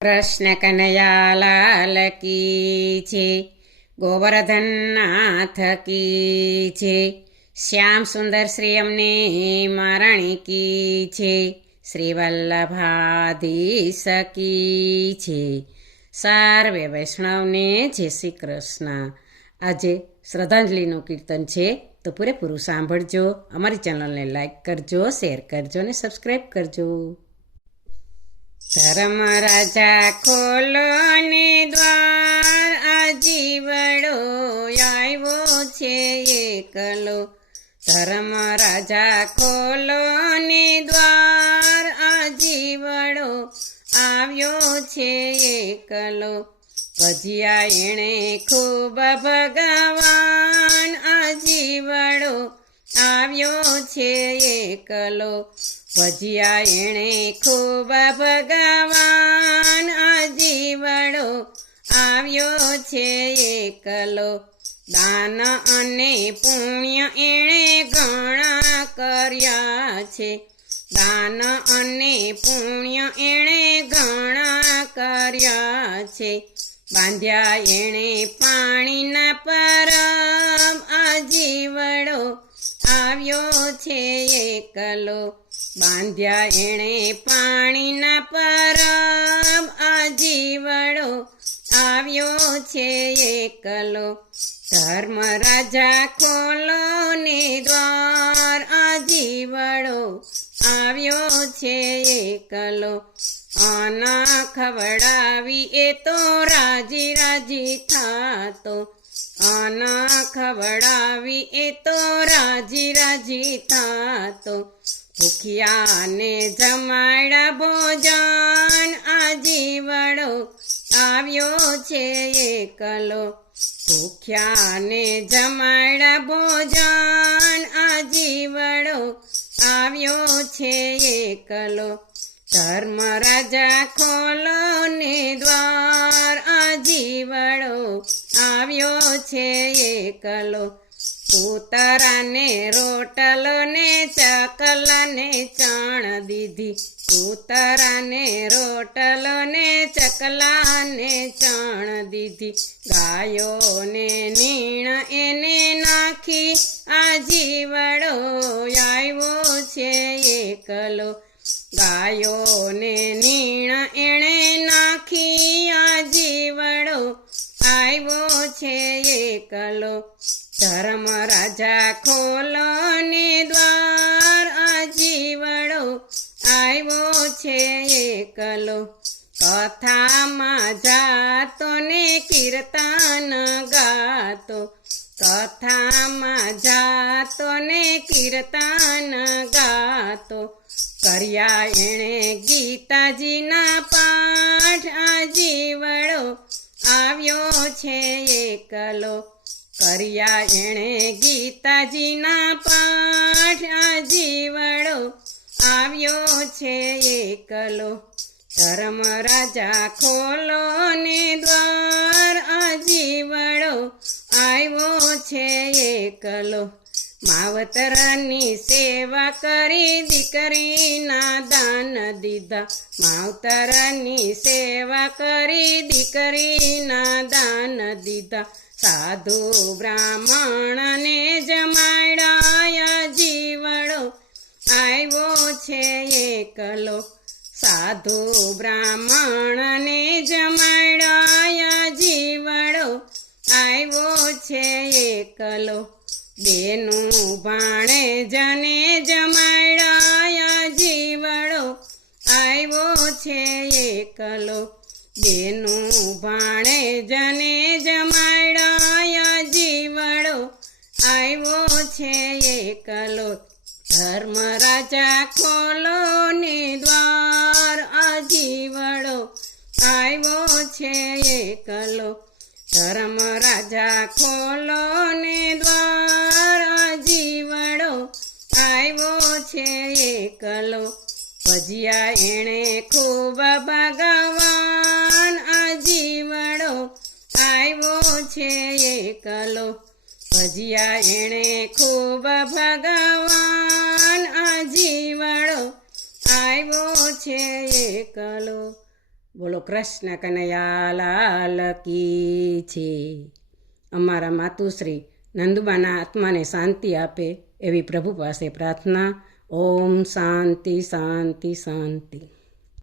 કૃષ્ણ કનૈયા લાલ કી છે, ગોવર્ધન નાથ કી છે, શ્યામ સુંદર શ્રી અમને મહારાણી કી છે, શ્રી વલ્લભાધીશ કી છે. સર્વે વૈષ્ણવને જય શ્રી કૃષ્ણ. આજે શ્રદ્ધાંજલિનું કીર્તન છે, તો પૂરેપૂરું સાંભળજો. અમારી ચેનલને લાઈક કરજો, શેર કરજો અને સબસ્ક્રાઈબ કરજો. ધર્મ રાજા ખોલો ને દ્વાર, આજીવડો આવ્યો છે એકલો. ધર્મ રાજા ખોલો ને દ્વાર, આજીવડો આવ્યો છે એકલો. ભજ્યા એણે ખૂબ ભગવાન, આજીવડો આવ્યો છે એકલો. ભજ્યા એણે ખૂબ ભગવાન, આજીવડો આવ્યો છે એકલો. દાન અને પુણ્ય એણે ઘણા કર્યા છે, દાન અને પુણ્ય એણે ઘણા કર્યા છે. બાંધ્યા એણે પાણીના પરમ, આજીવડો આવ્યો છે એકલો. બાંધ્યા એણે પાણીના પરમ, આજીવડો આવ્યો છે એકલો. ધર્મ રાજા ખોલો ને દ્વાર, આજીવડો આવ્યો છે એકલો. અન ખવડાવી એ તો રાજી રાજી થાતો, અન ખવડાવી એ તો રાજી રાજી થાતો. ભૂખ્યાને જમાડા ભોજન, આજીવડો આવ્યો છે એકલો. ભૂખ્યાને જમાડા ભોજન, આજીવડો આવ્યો છે એકલો. ધર્મ રાજા ખોલો ને દ્વાર, આજીવડો આવ્યો છે એકલો. કૂતરાને રોટલો ને ચકલાને ચણ દીધી, કૂતરાને રોટલો ને ચકલાને ચણ દીધી. ગાયોને નીણ એને નાખી, આજીવડો આવ્યો છે એકલો. ગાયોને નીણ એણે નાખી, આજીવડો આવ્યો છે એકલો. ધર્મ રાજા ખોલો ને દ્વાર, આજીવડો આવ્યો છે એકલો. કથામાં જાતો ને કીર્તન ગાતો, કથામાં જાતો ને કીર્તન ગાતો. કર્યા એણે ગીતાજીના પાઠ, આજીવડો આવ્યો છે એકલો. કર્યા એણે ગીતાજીના પાઠ, આજીવડો આવ્યો છે એકલો. ધર્મ રાજા ખોલો ને દ્વાર, આજીવડો આવ્યો છે એકલો. માવતરની સેવા કરી દીકરીના દાન દીધા, માવતરની સેવા કરી દીકરીના દાન દીધા. સાધુ બ્રાહ્મણને જમાડ્યા, આજીવડો આવ્યો છે એકલો. સાધુ બ્રાહ્મણને જમાડ્યા, આજીવડો આવ્યો છે એકલો. બેનું ભાણે જને જમાડ્યા, આજીવડો આવ્યો છે એકલો. બેનું ભાણે જને જમાડ્યા, આજીવડો આવ્યો છે એકલો. ધર્મ રાજા ખોલો ને દ્વાર, આજીવડો આવ્યો છે એકલો. ધર્મ રાજા ખોલો ને દ્વાર, આજીવડો આવ્યો છે એકલો. ભજ્યા એણે ખૂબ ભગવાન, આજીવડો આવ્યો છે એકલો. ભજ્યા એણે ખૂબ ભગવાન, આજીવડો આવ્યો છે એકલો. બોલો કૃષ્ણ કનૈયા લાલ કી છે. અમારા માતુશ્રી નંદુબાના આત્માને શાંતિ આપે એવી પ્રભુ પાસે પ્રાર્થના. ઓમ શાંતિ શાંતિ શાંતિ.